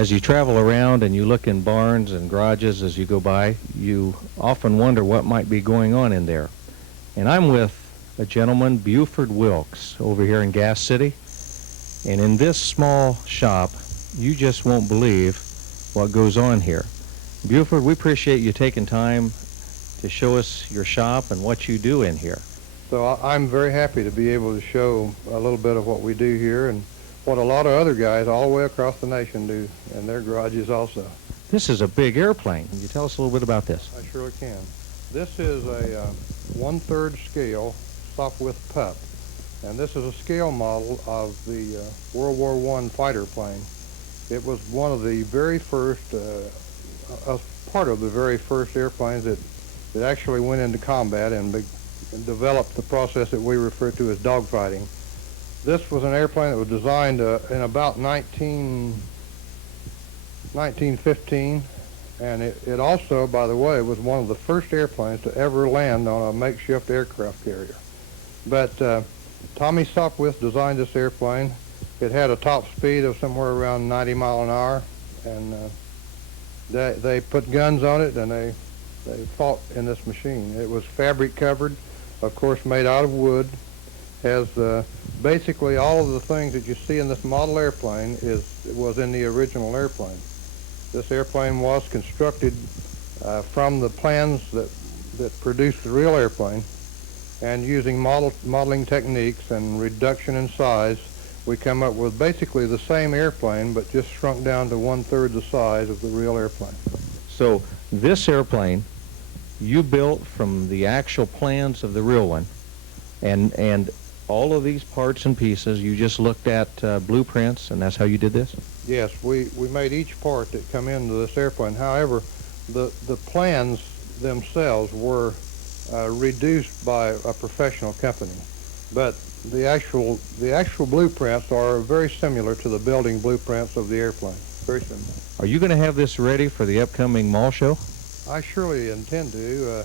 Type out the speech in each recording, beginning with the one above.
As you travel around and you look in barns and garages as you go by, you often wonder what might be going on in there. And I'm with a gentleman, Buford Wilkes, over here in Gas City. And in this small shop, you just won't believe what goes on here. Buford, we appreciate you taking time to show us your shop and what you do in here. So I'm very happy to be able to show a little bit of what we do here and what a lot of other guys all the way across the nation do in their garages also. This is a big airplane. Can you tell us a little bit about this? I surely can. This is a 1/3 scale Sopwith pup, and this is a scale model of the World War I fighter plane. It was one of the very first, part of the very first airplanes that actually went into combat and developed the process that we refer to as dogfighting. This was an airplane that was designed in about 1915, and it also, by the way, was one of the first airplanes to ever land on a makeshift aircraft carrier. But Tommy Sopwith designed this airplane. It had a top speed of somewhere around 90 miles an hour, and they put guns on it, and they fought in this machine. It was fabric covered, of course made out of wood, has basically all of the things that you see in this model airplane was in the original airplane. This airplane was constructed from the plans that produced the real airplane, and using modeling techniques and reduction in size, we come up with basically the same airplane, but just shrunk down to 1/3 the size of the real airplane. So this airplane you built from the actual plans of the real one, and all of these parts and pieces, you just looked at blueprints, and that's how you did this? Yes, we made each part that come into this airplane. However, the plans themselves were reduced by a professional company, but the actual blueprints are very similar to the building blueprints of the airplane. Very similar. Are you going to have this ready for the upcoming mall show? I surely intend to.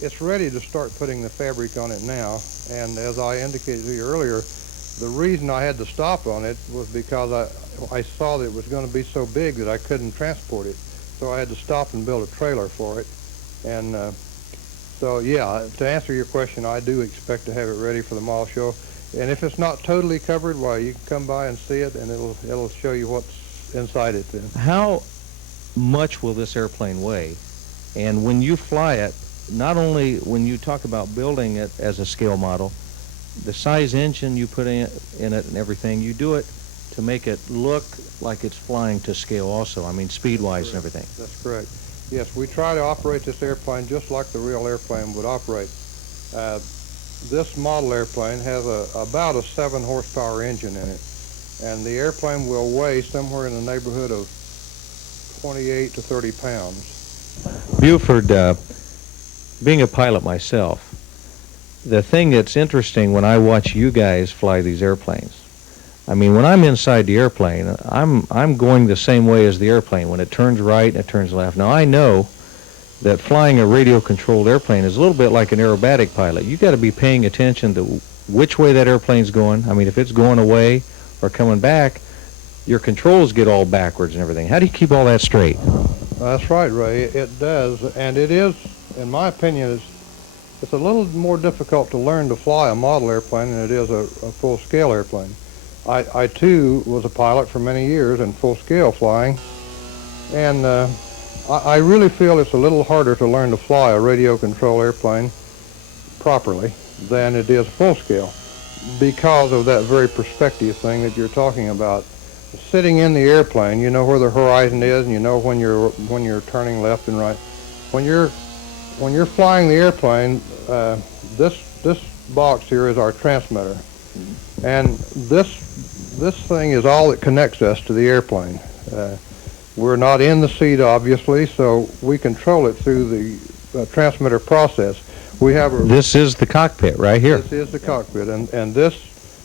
It's ready to start putting the fabric on it now, and as I indicated to you earlier, the reason I had to stop on it was because I saw that it was going to be so big that I couldn't transport it, so I had to stop and build a trailer for it. And so yeah, to answer your question, I do expect to have it ready for the mall show, and if it's not totally covered, well, you can come by and see it, and it'll show you what's inside it then. How much will this airplane weigh? And when you fly it, not only when you talk about building it as a scale model, the size engine you put in it and everything, you do it to make it look like it's flying to scale also, I mean speed-wise and everything. That's correct. Yes, we try to operate this airplane just like the real airplane would operate. This model airplane has about a 7-horsepower engine in it, and the airplane will weigh somewhere in the neighborhood of 28 to 30 pounds. Buford, being a pilot myself, the thing that's interesting when I watch you guys fly these airplanes, I mean, when I'm inside the airplane, I'm going the same way as the airplane. When it turns right and it turns left. Now, I know that flying a radio-controlled airplane is a little bit like an aerobatic pilot. You got to be paying attention to which way that airplane's going. I mean, if it's going away or coming back, your controls get all backwards and everything. How do you keep all that straight? That's right, Ray. It does, and it is, in my opinion, it's a little more difficult to learn to fly a model airplane than it is a full-scale airplane. I too was a pilot for many years in full-scale flying, and I really feel it's a little harder to learn to fly a radio-controlled airplane properly than it is full-scale because of that very perspective thing that you're talking about. Sitting in the airplane, you know where the horizon is, and you know when you're turning left and right. When you're flying the airplane, this box here is our transmitter, and this thing is all that connects us to the airplane. We're not in the seat, obviously, so we control it through the transmitter process. This is the cockpit right here. This is the cockpit, and this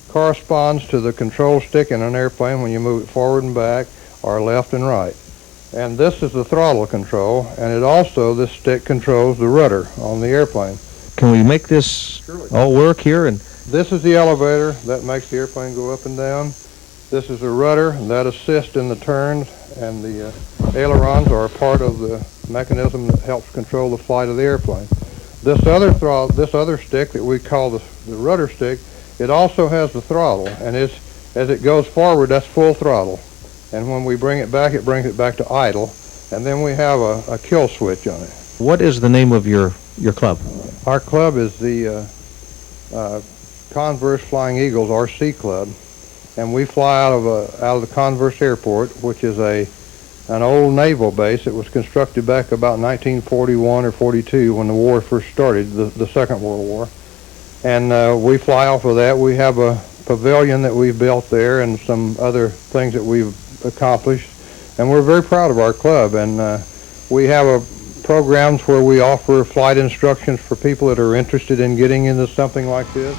corresponds to the control stick in an airplane when you move it forward and back or left and right. And this is the throttle control, and this stick controls the rudder on the airplane. Can we make this all work here? And this is the elevator that makes the airplane go up and down. This is a rudder that assists in the turns, and the ailerons are a part of the mechanism that helps control the flight of the airplane. This other stick that we call the rudder stick, it also has the throttle, and as it goes forward, that's full throttle. And when we bring it brings it back to idle, and then we have a kill switch on it. What is the name of your club? Our club is the Converse Flying Eagles RC Club, and we fly out of the Converse Airport, which is an old naval base. It was constructed back about 1941 or 42 when the war first started, the Second World War. And we fly off of that. We have a pavilion that we've built there and some other things that we've accomplished. And we're very proud of our club. And we have programs where we offer flight instructions for people that are interested in getting into something like this.